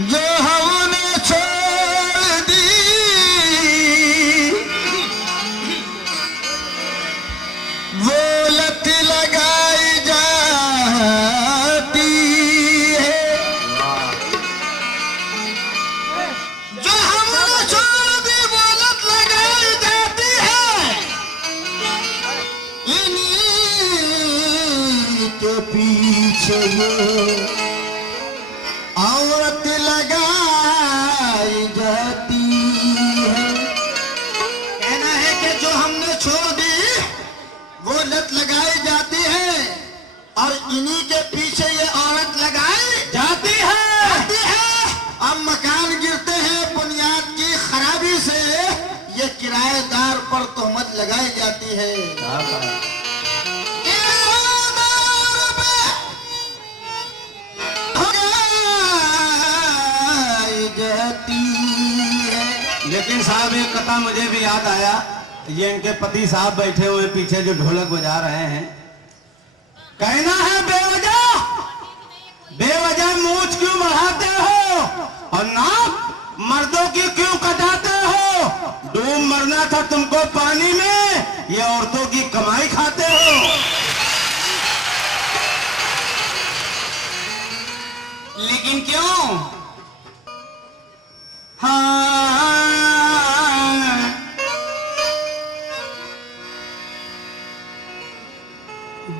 जो हमने छोड़ दी वो लत लगाई जाती है। जो हमने छोड़ दी वो लत लगाई जाती है। इन्हीं के पीछे ये औरत लगाई जाती है। कहना है कि जो हमने छोड़ दी वो लत लगाई जाती है और इन्हीं के पीछे ये औरत लगाई जाती है। अब मकान गिरते हैं बुनियाद की खराबी से, ये किराएदार पर तोहमत लगाई जाती है। लेकिन साहब एक कथा मुझे भी याद आया, ये इनके पति साहब बैठे हुए पीछे जो ढोलक बजा रहे हैं। कहना है बेवजह मूंछ क्यों बढ़ाते हो और नाक मर्दों की क्यों कटाते हो? डूब मरना था तुमको पानी में, ये औरतों की कमाई खाते हो। लेकिन क्यों? हाँ,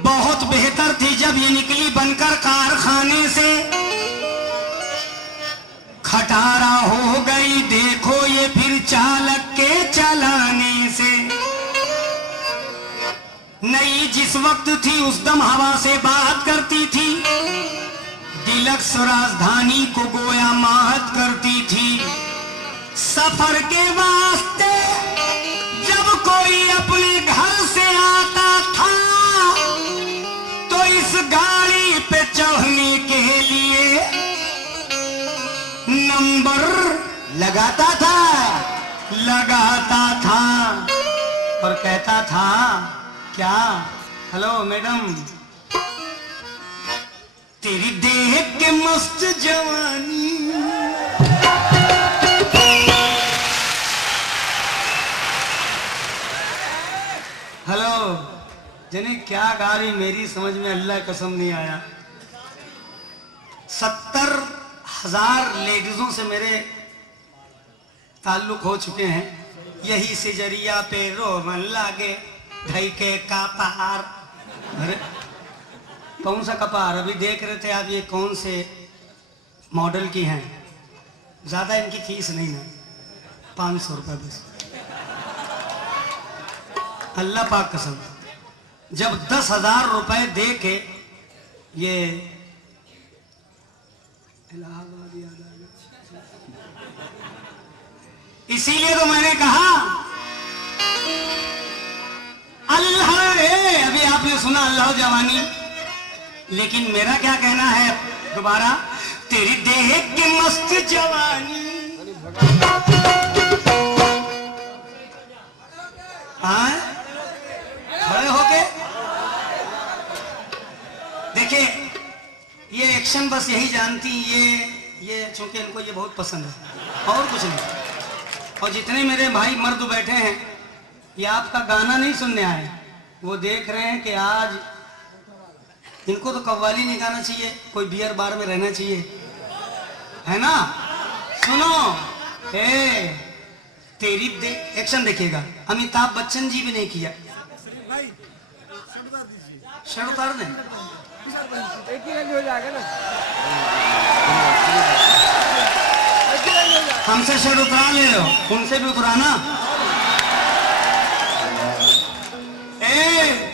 बहुत बेहतर थी जब ये निकली बनकर कारखाने से। खटारा हो गई देखो ये फिर चालक के चलाने से। नई जिस वक्त थी उस दम हवा से बात करती थी। डिलक्स राजधानी को गोया माहत करती थी। सफर के वास्ते जब कोई अपने घर से आता था तो इस गाड़ी पे चढ़ने के लिए नंबर लगाता था और कहता था क्या? हेलो मैडम, तेरी देख के मस्त जवानी। हेलो जने क्या गाड़ी मेरी समझ में अल्लाह कसम नहीं आया। 70,000 लेडीजों से मेरे ताल्लुक हो चुके हैं। यही से जरिया पे रोमन लागे ढैके का पहाड़। अरे कौन सा कपार? अभी देख रहे थे आप ये कौन से मॉडल की हैं। ज्यादा इनकी फीस नहीं है, 500 रुपए बस। अल्लाह पाक कसम, जब 10,000 रुपए दे के ये इसीलिए तो मैंने कहा अल्लाह है। अभी आपने सुना अल्लाह जवानी, लेकिन मेरा क्या कहना है दोबारा, तेरी देख के मस्त जवानी। हाँ खड़े होके देखिए, ये एक्शन बस यही जानती। ये चूंकि इनको ये बहुत पसंद है और कुछ नहीं। और जितने मेरे भाई मर्द बैठे हैं ये आपका गाना नहीं सुनने आए, वो देख रहे हैं कि आज इनको तो कव्वाली नहीं गाना चाहिए, कोई बियर बार में रहना चाहिए, है ना? सुनो तेरी एक्शन देखिएगा, अमिताभ बच्चन जी भी नहीं किया। शर्ट उतार दें, एक ही रंग हो जाएगा ना। हमसे शर्ट उतरा ले लो, उनसे भी उतराना।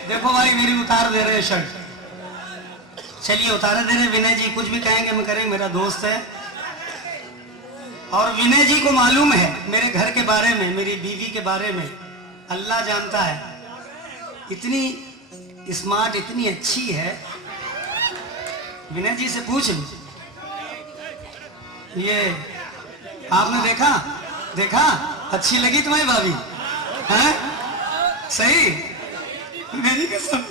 देखो भाई मेरी उतार दे रहे शर्ट, चलिए उतारे दे रहे। विनय जी कुछ भी कहेंगे मैं करेंगे, मेरा दोस्त है। और विनय जी को मालूम है मेरे घर के बारे में, मेरी बीवी के बारे में, अल्लाह जानता है। इतनी स्मार्ट, इतनी अच्छी है। विनय जी से पूछ लो, ये आपने देखा अच्छी लगी तुम्हारी भाभी? हैं? सही मेरी कसम।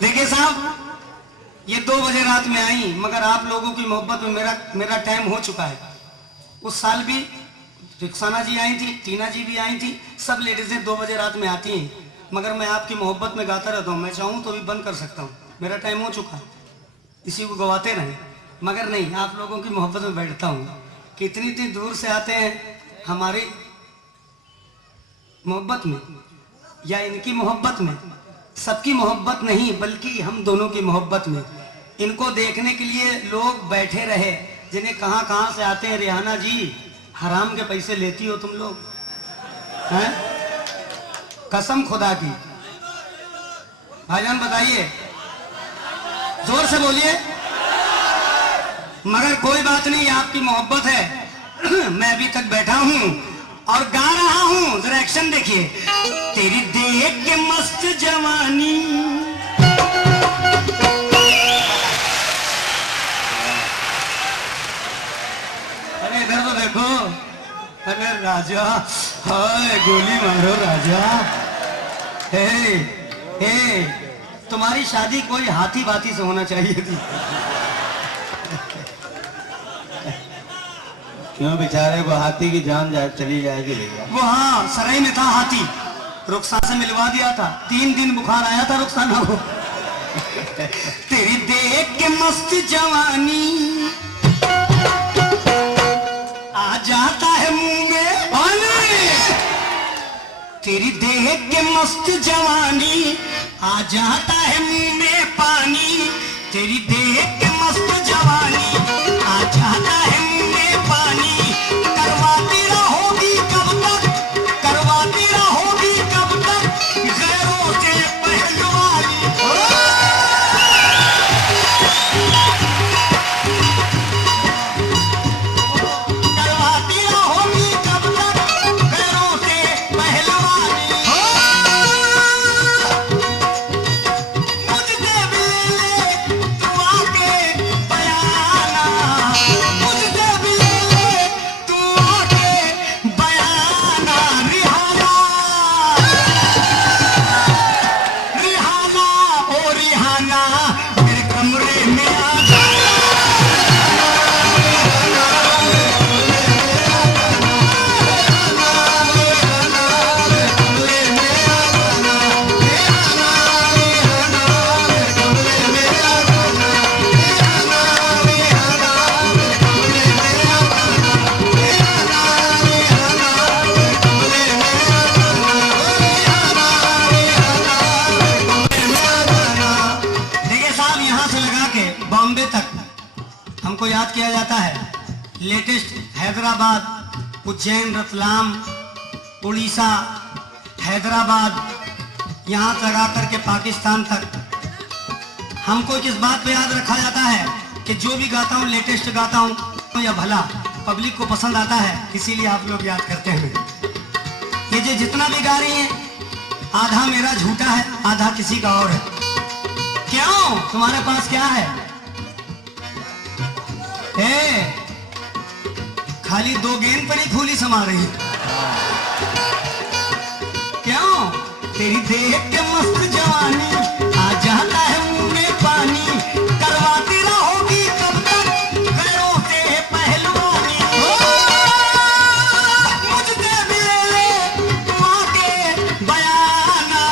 देखिए साहब, ये 2 बजे रात में आई, मगर आप लोगों की मोहब्बत में मेरा टाइम हो चुका है। उस साल भी रुखसाना जी आई थी, टीना जी भी आई थी, सब लेडीजें 2 बजे रात में आती हैं, मगर मैं आपकी मोहब्बत में गाता रहता हूँ। मैं चाहूँ तो भी बंद कर सकता हूँ, मेरा टाइम हो चुका है, इसी को गवाते रहें। मगर नहीं, आप लोगों की मोहब्बत में बैठता हूँ कि इतनी इतनी दूर से आते हैं हमारी मोहब्बत में या इनकी मोहब्बत में, सबकी मोहब्बत नहीं बल्कि हम दोनों की मोहब्बत में। इनको देखने के लिए लोग बैठे रहे, जिन्हें कहाँ कहाँ से आते हैं। रिहाना जी, हराम के पैसे लेती हो तुम लोग हैं? कसम खुदा की। भाईजान बताइए, जोर से बोलिए। मगर कोई बात नहीं, आपकी मोहब्बत है। मैं अभी तक बैठा हूं और गा रहा हूं, जरा एक्शन देखिए। तेरी देख के मस्त जवानी, अरे इधर तो देखो, अरे राजा, हाय गोली मारो राजा। हे, तुम्हारी शादी कोई हाथी बाती से होना चाहिए थी। क्यों बेचारे को हाथी की जान चली जाएगी भैया? वो हाँ, सराय में था हाथी, रुखसाना से मिलवा दिया था। 3 दिन बुखार आया था रुखसाना को। तेरी देख के मस्त जवानी आ जाता है मुंह में पानी। तेरी देख के मस्त जवानी आ जाता है मुंह में पानी। तेरी देख के मस्त जवानी आ जाता है मुंह में पानी। करवाती रहोगी कब तक, करवाती रहोगी कब तक गैरों से पहलवानी। करवाती रहोगी कब तक गैरों से पहलवानी। मुझसे भी ले तू आके बयाना, मुझसे भी ले तू आके बयाना। रिहाना, रिहाना, ओ रिहाना, मेरे कमरे में आ जा। देखिए साहब, यहाँ से लगा के बॉम्बे तक हमको याद किया जाता है। लेटेस्ट हैदराबाद, उज्जैन, रतलाम, उड़ीसा, हैदराबाद, यहाँ से लगा करके पाकिस्तान तक हमको किस बात पे याद रखा जाता है कि जो भी गाता हूँ लेटेस्ट गाता हूँ या भला पब्लिक को पसंद आता है, इसीलिए आप लोग याद करते हैं। ये जो जितना भी गा रही है, आधा मेरा झूठा है, आधा किसी का और है। क्यों? तुम्हारे पास क्या है? खाली 2 गेंद पर ही फूली समा रही है। क्यों? तेरी देख के मस्त जवानी आ जाता है मुंह में पानी। करवाती रहोगी कब तक गैरों से पहलवानी। मुझसे भी ले तू आके बयाना,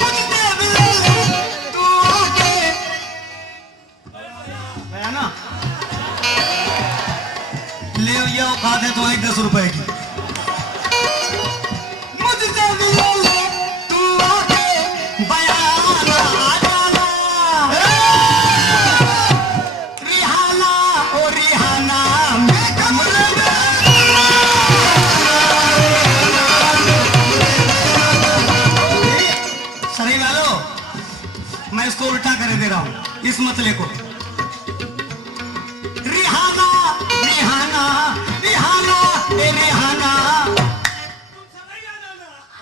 मुझसे भी ले तू आके बयाना। ले ये औकात है तुम्हारी 10 रुपए की। मुझसे भी ले तू आके बयाना, आ जाना। रिहाना, ओ रिहाना, मैं कमरे में। सही वालों, मैं इसको उल्टा कर दे रहा हूं इस मतले को। रिहाना, रिहाना, रिहाना, ए रिहाना।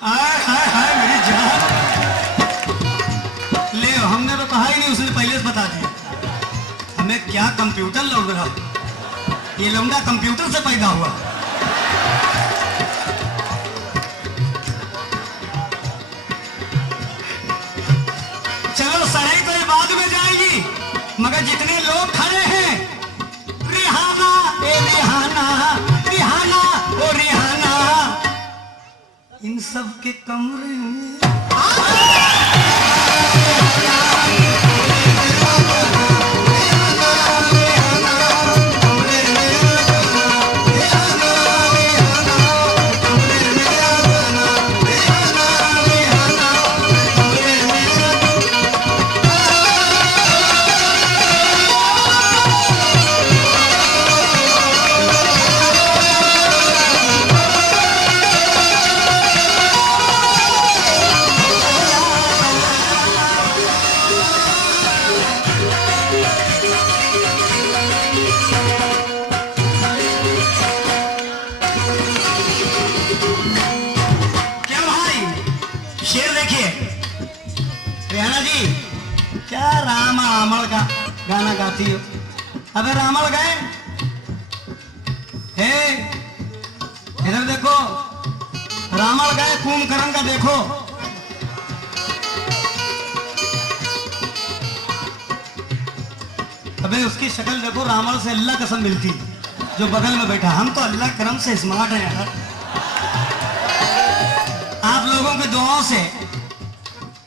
हाय हाय हाय मेरी जान। ले, हमने तो कहा ही नहीं, उसने पहले से बता दिया। हमें क्या कंप्यूटर लौट रहा, ये लौंडा कंप्यूटर से पैदा हुआ। चलो, सराई तो ये बाद में जाएगी, अबे जितने लोग खड़े हैं, रिहाना ए रिहाना, रिहाना ओ रिहाना, इन सब के कमरे में क्या राम आमल का गाना गाती हो? अबे रामल गए हे, इधर देखो, रामल गए कुंभकर्ण का देखो। अबे उसकी शक्ल देखो, रामल से अल्लाह कसम मिलती जो बगल में बैठा। हम तो अल्लाह करम से स्मार्ट हैं यार। आप लोगों की दुआओं से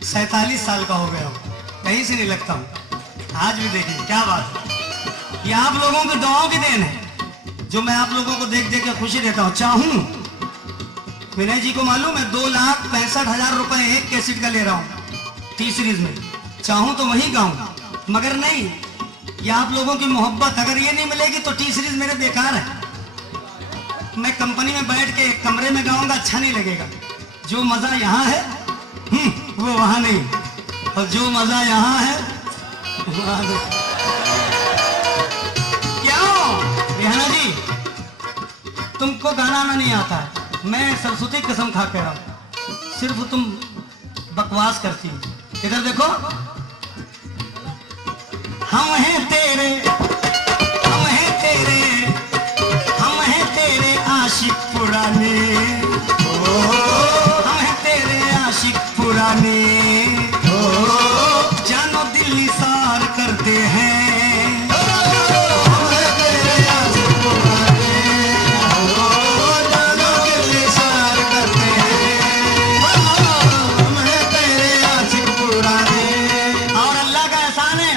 47 साल का हो गया हूं, कहीं से नहीं लगता हूं। आज भी देखिए क्या बात है, ये आप लोगों की दुआओं की देन है जो मैं आप लोगों को देख देख के खुशी देता हूं। चाहूं, विनय जी को मालूम है 2,65,000 रुपए एक कैसेट का ले रहा हूं टी सीरीज में। चाहूं तो वही गाऊं, मगर नहीं, ये आप लोगों की मोहब्बत अगर ये नहीं मिलेगी तो टी सीरीज मेरे बेकार है। मैं कंपनी में बैठ के एक कमरे में गाऊंगा, अच्छा नहीं लगेगा। जो मजा यहाँ है वो वहां नहीं, और जो मजा यहाँ है वहां नहीं। क्यों रिहाना जी, तुमको गाना ना नहीं आता है, मैं सरस्वती कसम खा के रहा हूं, सिर्फ तुम बकवास करती हो। इधर देखो, हम हैं तेरे, हम हैं तेरे, हम हैं तेरे आशिक पुराने, हम हैं तेरे आशिक पुराने, जानो दिल निसार करते हैं, हम हैं तेरे आशिक पुराने, जानो दिल निसार करते हैं, हम हैं तेरे आशिक पुराने। और अल्लाह का एहसान है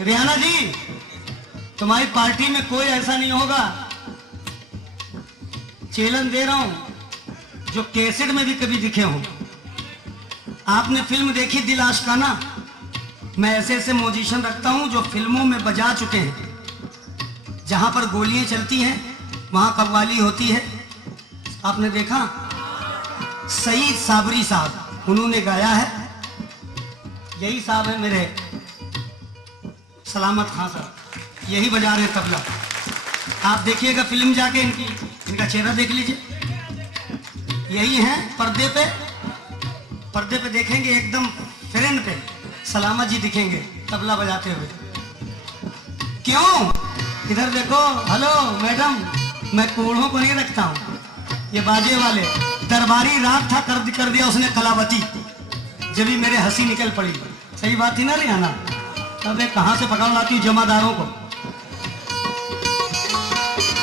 रिहाना जी, तुम्हारी पार्टी में कोई ऐसा नहीं होगा, चैलेंज दे रहा हूं, जो कैसेट में भी कभी दिखे हो। आपने फिल्म देखी दिल आशिकाना? मैं ऐसे ऐसे म्यूजिशियन रखता हूं जो फिल्मों में बजा चुके हैं। जहां पर गोलियां चलती हैं वहां कव्वाली होती है। आपने देखा? सईद साबरी साहब, उन्होंने गाया है। यही साहब है मेरे सलामत खान साहब, यही बजा रहे तबला। आप देखिएगा फिल्म जाके, इनका चेहरा देख लीजिए, यही है। पर्दे पे देखेंगे एकदम फ्रेंड पे सलामत जी दिखेंगे तबला बजाते हुए। क्यों? इधर देखो, हेलो मैडम, मैं कूढ़ों को नहीं रखता हूं, ये बाजे वाले। दरबारी राग था, कर दिया उसने कलावती, जब भी मेरे हंसी निकल पड़ी। सही बात थी ना रिहाना? अबे कहां से पकड़ लाती हूँ जमादारों को।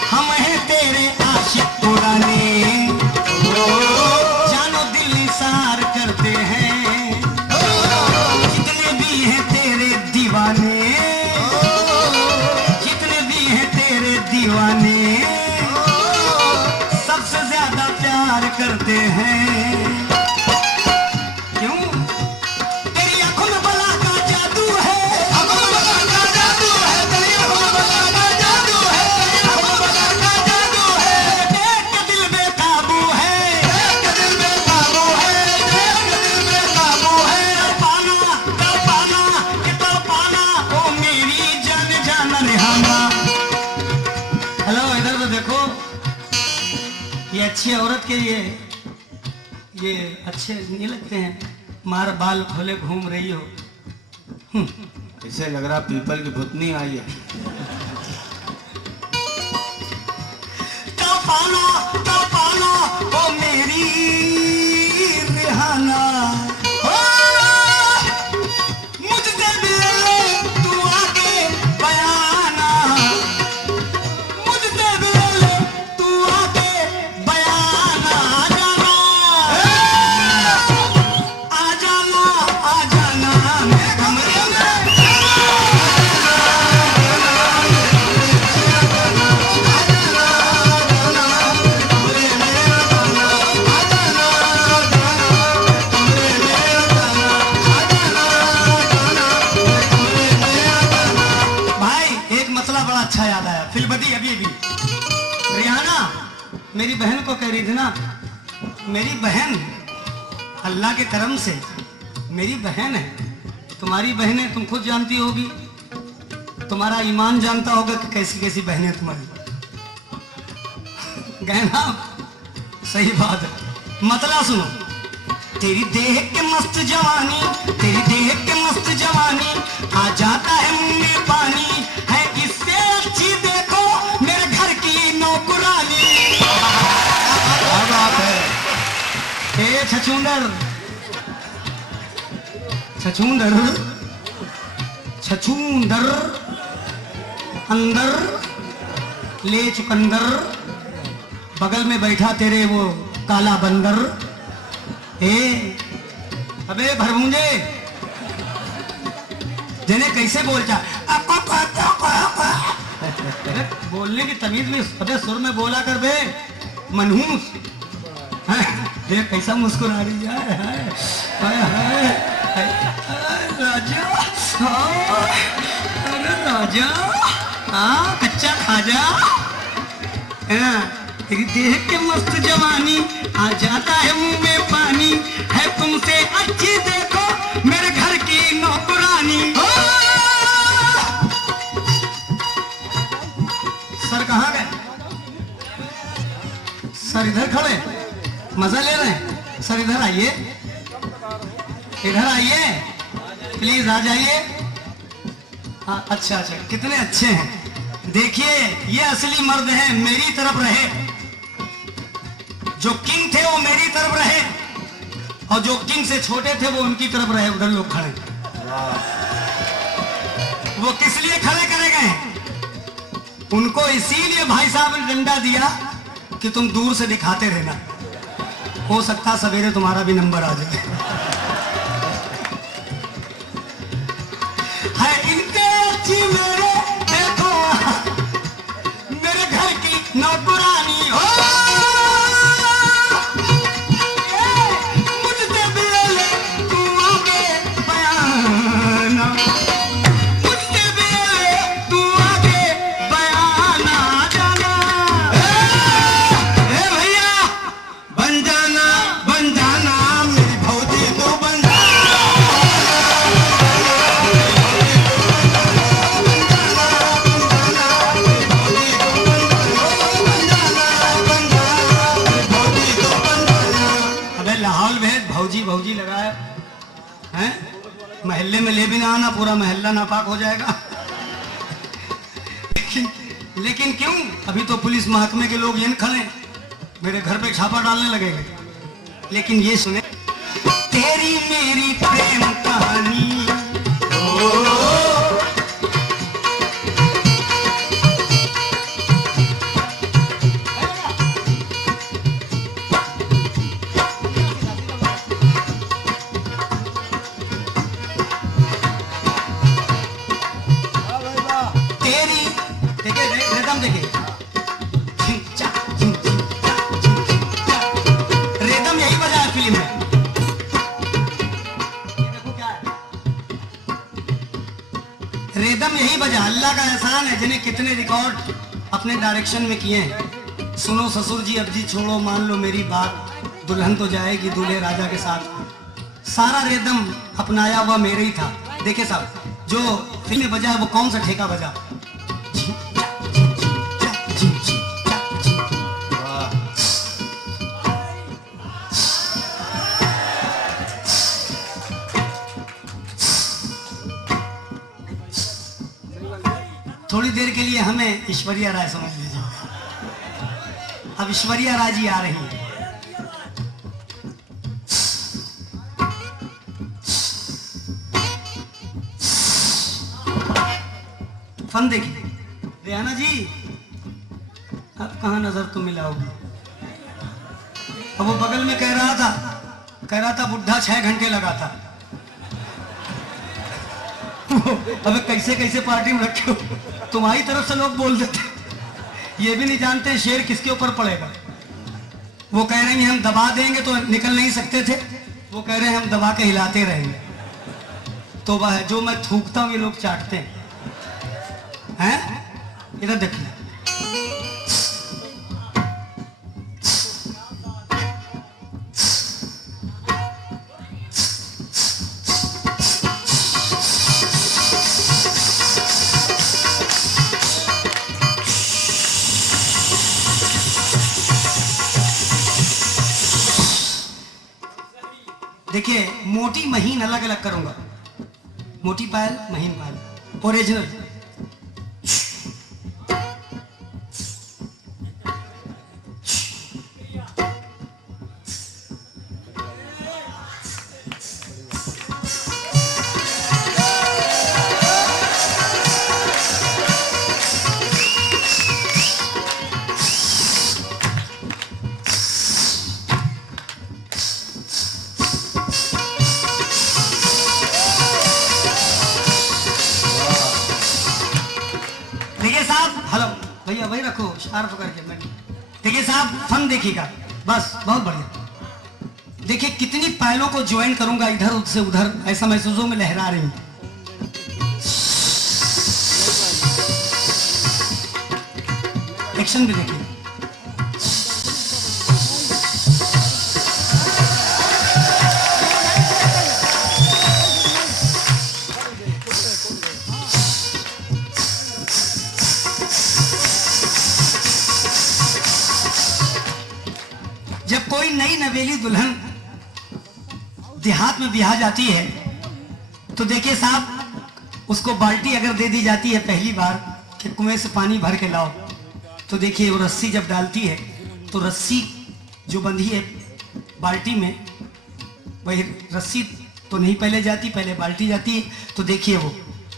हम हैं तेरे आशिक पुराने, जानो दिल निसार करते हैं, जितने भी हैं तेरे दीवाने, जितने भी हैं तेरे दीवाने, सबसे ज्यादा प्यार करते हैं। अच्छी औरत के ये अच्छे नहीं लगते हैं, मार बाल खोले घूम रही हो। इसे लग रहा पीपल की भुतनी आई है। पाना ओ मेरी रिहाना, मुझसे मिले तू आके मतला बड़ा अच्छा याद आया, फिलबदी अभी अभी रिहाना मेरी बहन को कह रही थी ना, मेरी बहन अल्लाह के करम से मेरी बहन है, तुम्हारी बहन है, तुम खुद जानती होगी, तुम्हारा ईमान जानता होगा कि कैसी कैसी बहनें तुम्हारी। गहना सही बात है। मतला सुनो, तेरी देह के मस्त जवानी, तेरी देह के मस्त जवानी, आ जाता है मुंह में पानी, है इससे अच्छी देखो मेरे घर की नौकरानी। क्या बात है। ए छछूंदर, छछूंदर, छछूंदर, अंदर ले चुकंदर, बगल में बैठा तेरे वो काला बंदर। अबे भरमूंजे, जने कैसे बोलता, बोलने की तमीज में अबे सुर में बोला कर बे मनहूस। ये कैसा मुस्कुरा रही है, राजा, अरे राजा, हाँ कच्चा खाजा। तेरी देह के मस्त जवानी, आ जाता है मुंह में पानी, है तुमसे अच्छी देखो मेरे घर की नौकरानी। सर कहाँ गए? सर इधर खड़े मजा ले रहे हैं। सर इधर आइए, इधर आइए प्लीज, आ जाइए। हाँ अच्छा अच्छा, कितने अच्छे हैं। देखिए ये असली मर्द हैं, मेरी तरफ रहे। जो किंग थे वो मेरी तरफ रहे, और जो किंग से छोटे थे वो उनकी तरफ रहे। उधर लोग खड़े, वो किस लिए खड़े करे गए? उनको इसीलिए भाई साहब ने डंडा दिया कि तुम दूर से दिखाते रहना, हो सकता सवेरे तुम्हारा भी नंबर आ जाए। है इनके अच्छी मेरे देखो मेरे घर की नौकरानी हो। मुझसे भी ले तू आगे बयाना, मुझसे भी ले तू आगे बयाना जाना। भैया बन जाना, बन जाना मेरी भौजी तो बन जाना। अबे लाहौल भेद भौजी भौजी लगाया हैं, महल्ले में ले भी ना आना, पूरा महल्ला नापाक हो जाएगा। लेकिन क्यों? अभी तो पुलिस महकमे के लोग ये खड़े मेरे घर पे छापा डालने लगेंगे। लेकिन ये सुने, तेरी मेरी प्रेम कहानी, तेरी देखे रिदम देखे, रिदम यही बजा है फिल्म में। देखो क्या है, रिदम यही बजा। अल्लाह का एहसान है, जिन्हें कितने रिकॉर्ड अपने डायरेक्शन में किए हैं। सुनो ससुर जी अब जी छोड़ो, मान लो मेरी बात, दुल्हन तो जाएगी दूल्हे राजा के साथ। सारा रिदम अपनाया हुआ मेरे ही था। देखे साहब, जो फिल्म में बजा है वो कौन सा ठेका बजा? थोड़ी देर के लिए हमें ऐश्वर्या राय समझ लीजिए। अब ऐश्वर्या राय जी आ रही हैं। फन देखिए रेहाना जी, अब कहाँ नजर तुम मिलाओगी? अब वो बगल में कह रहा था बुढ़ा 6 घंटे लगा था। अबे कैसे कैसे पार्टी में रखे हो, तुम्हारी तरफ से लोग बोल देते, ये भी नहीं जानते शेर किसके ऊपर पड़ेगा। वो कह रहे हैं हम दबा देंगे तो निकल नहीं सकते थे, वो कह रहे हैं हम दबा के हिलाते रहेंगे। तो वह जो मैं थूकता हूं ये लोग चाटते हैं। इधर देखिए। देखिए मोटी महीन अलग अलग करूंगा, मोटी पायल महीन पायल ओरिजिनल। देखिए साहब, हेलो भैया वही रखो शार्प करके। मैं देखिए साहब फन देखिएगा, बस बहुत बढ़िया। देखिए कितनी पायलों को ज्वाइन करूंगा इधर से उधर, ऐसा महसूस हो में लहरा रही हूं। एक्शन भी देखिए। जब कोई नई नवेली दुल्हन देहात में ब्याह जाती है तो देखिए साहब उसको बाल्टी अगर दे दी जाती है पहली बार कि कुएं से पानी भर के लाओ, तो देखिए वो रस्सी जब डालती है तो रस्सी जो बंधी है बाल्टी में, वही रस्सी तो नहीं पहले जाती, पहले बाल्टी जाती है। तो देखिए वो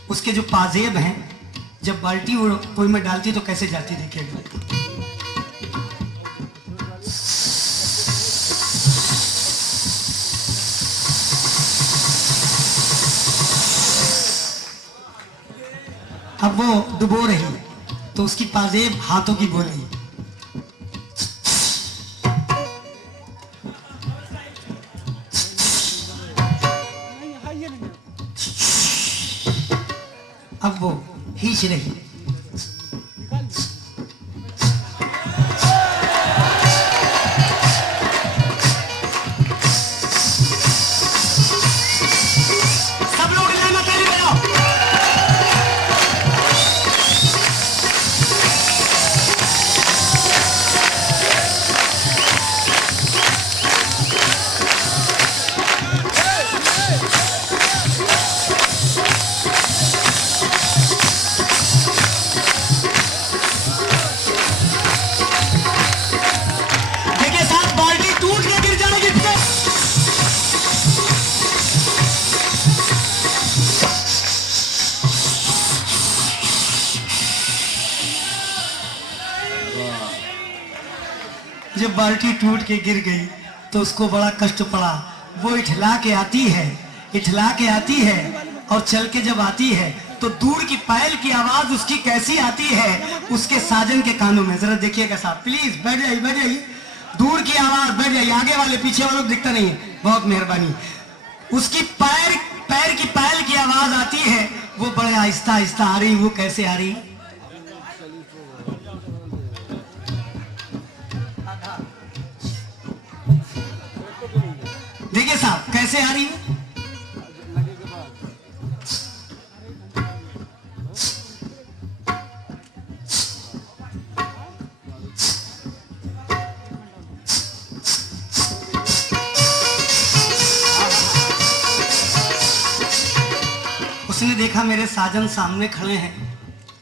उसके जो पाजेब हैं जब बाल्टी वो कुएं में डालती है तो कैसे जाती देखिएगा। अब वो डुबो रही है तो उसकी पाजेब हाथों की बोली। अब वो खींच रही है। सब लोग जय माता दी बजाओ। जब बाल्टी टूट के गिर गई तो उसको बड़ा कष्ट पड़ा। वो इठला के आती है और चल के जब आती है तो दूर की पायल की आवाज उसकी कैसी आती है उसके साजन के कानों में। जरा देखिएगा साहब, प्लीज बैठ जाइए। दूर की आवाज, बैठ जाइए। आगे वाले पीछे वालों को दिखता नहीं है, बहुत मेहरबानी। उसकी पैर की पायल की आवाज आती है, वो बड़े आहिस्ता आहिस्ता आ रही। वो कैसे आ रही? देखिए साहब कैसे आ रही है। उसने देखा मेरे साजन सामने खड़े हैं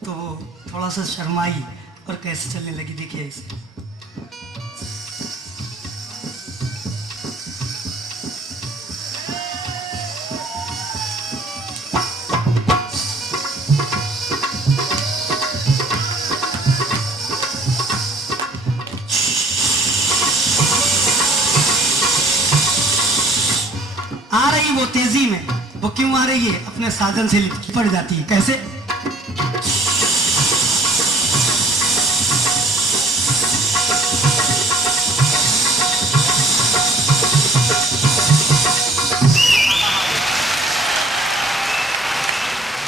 तो वो थोड़ा सा शर्माई और कैसे चलने लगी। देखिए इसे। आ रही वो तेजी में। वो क्यों आ रही है? अपने साधन से लिपट जाती है। कैसे?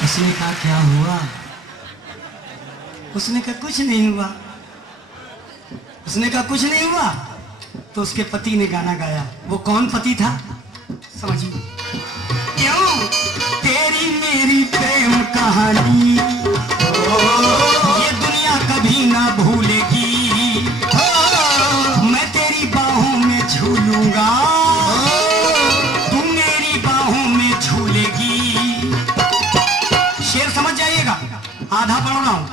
उसने कहा क्या हुआ? उसने कहा कुछ नहीं हुआ। उसने कहा कुछ नहीं हुआ, तो उसके पति ने गाना गाया। वो कौन पति था समझिए। क्यों तेरी मेरी प्रेम कहानी ये दुनिया कभी ना भूलेगी, मैं तेरी बाहों में झूलूंगा, तू मेरी बाहों में झूलेगी। शेर समझ जाइएगा, आधा पढ़ रहा हूं।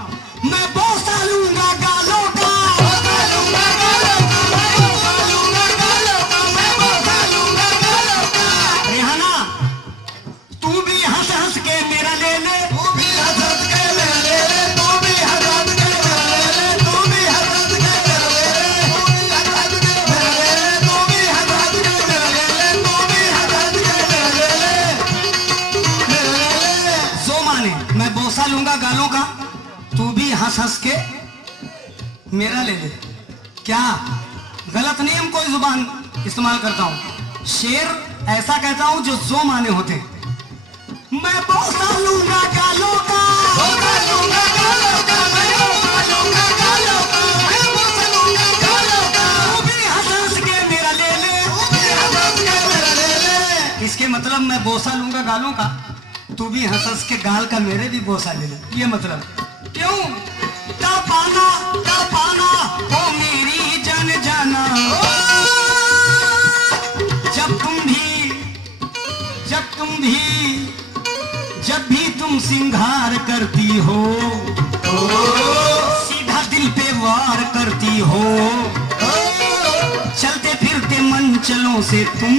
मैं बोसा लूंगा गालों का, रेहाना तू भी हंस हंस के मेरा ले ले, तू भी हंस हंस के मेरा ले ले, तू भी हंस हंस के मेरा ले ले, तू भी हंस हंस के मेरा ले ले, तू भी हंस हंस के मेरा ले ले, तू भी हंस हंस के मेरा ले ले, तू भी हंस हंस के मेरा ले ले। सो माने मैं बोसा लूंगा गालों का, तू भी हंस हंस के मेरा ले ले। क्या गलत नियम कोई जुबान इस्तेमाल करता हूं, शेर ऐसा कहता हूं जो माने होते हैं। मैं बोसा लूंगा गालों का, बोसा लूंगा गालों का, मैं बोसा लूंगा गालों का, मैं बोसा लूंगा गालों का, तू भी हंस हंस के मेरा ले ले, तू भी हंस हंस के मेरा ले ले। इसके मतलब मैं बोसा लूंगा गालों का, तू भी हंस हंस के गाल का मेरे भी बोसा ले ले, ये मतलब। क्यों तपाना तपाना ओ मेरी जान जाना, जब भी तुम सिंगार करती हो, सीधा दिल पे वार करती हो, चलते फिरते मंचलों से तुम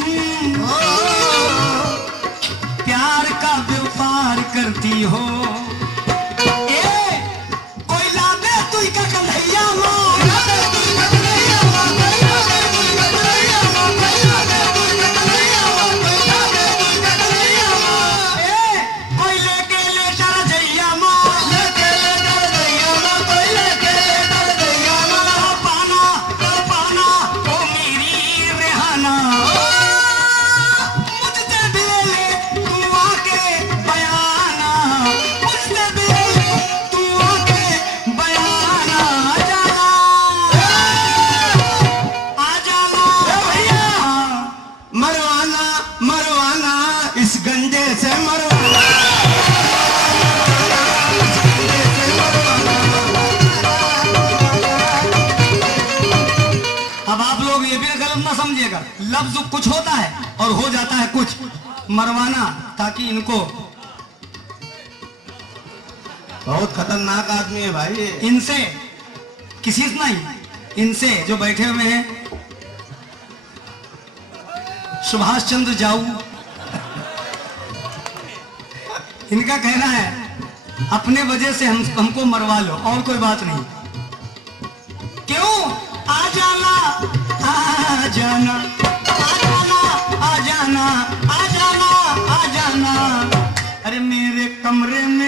प्यार का व्यापार करती हो। कोई लादे तू का कन्हैया मां, लफ्ज कुछ होता है और हो जाता है कुछ। मरवाना ताकि इनको, बहुत खतरनाक आदमी है भाई ये। इनसे किसी से नहीं, इनसे जो बैठे हुए हैं सुभाष चंद्र जाऊ, इनका कहना है अपने वजह से हमको मरवा लो और कोई बात नहीं। क्यों आ जाना आ जाना आ जाना आ जाना आ जाना आ जाना, अरे मेरे कमरे में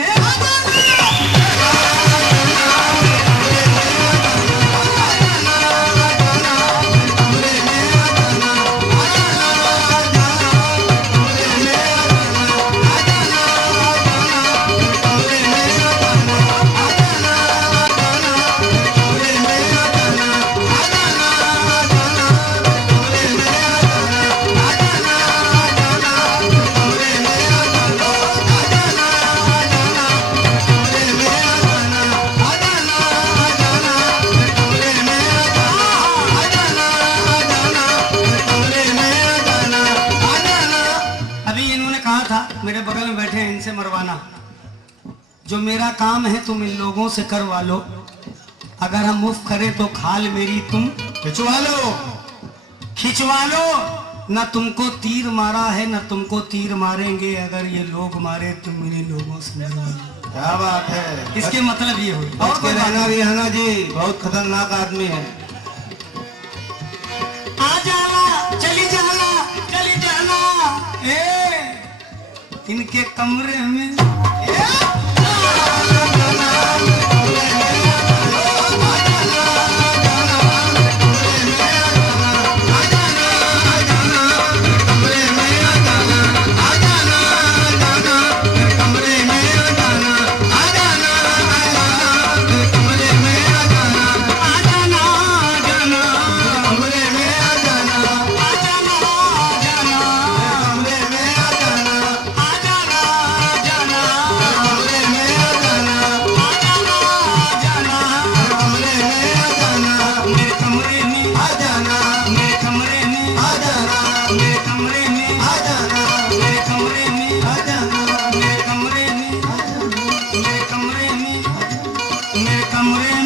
मेरे बगल में बैठे हैं, इनसे मरवाना। जो मेरा काम है तुम इन लोगों से करवा लो, अगर हम मुफ्त करें तो खाल मेरी तुम खिंचवा लो, खिंचवा लो। न तुमको तीर मारा है न तुमको तीर मारेंगे, अगर ये लोग मारे तुम इन्हीं लोगों से मरवा लो। क्या बात है, इसके मतलब ये हुई। और कोई रहना भी है ना जी, बहुत खतरनाक आदमी है। आ जाना चली जाना चली जाना, इनके कमरे में कमरे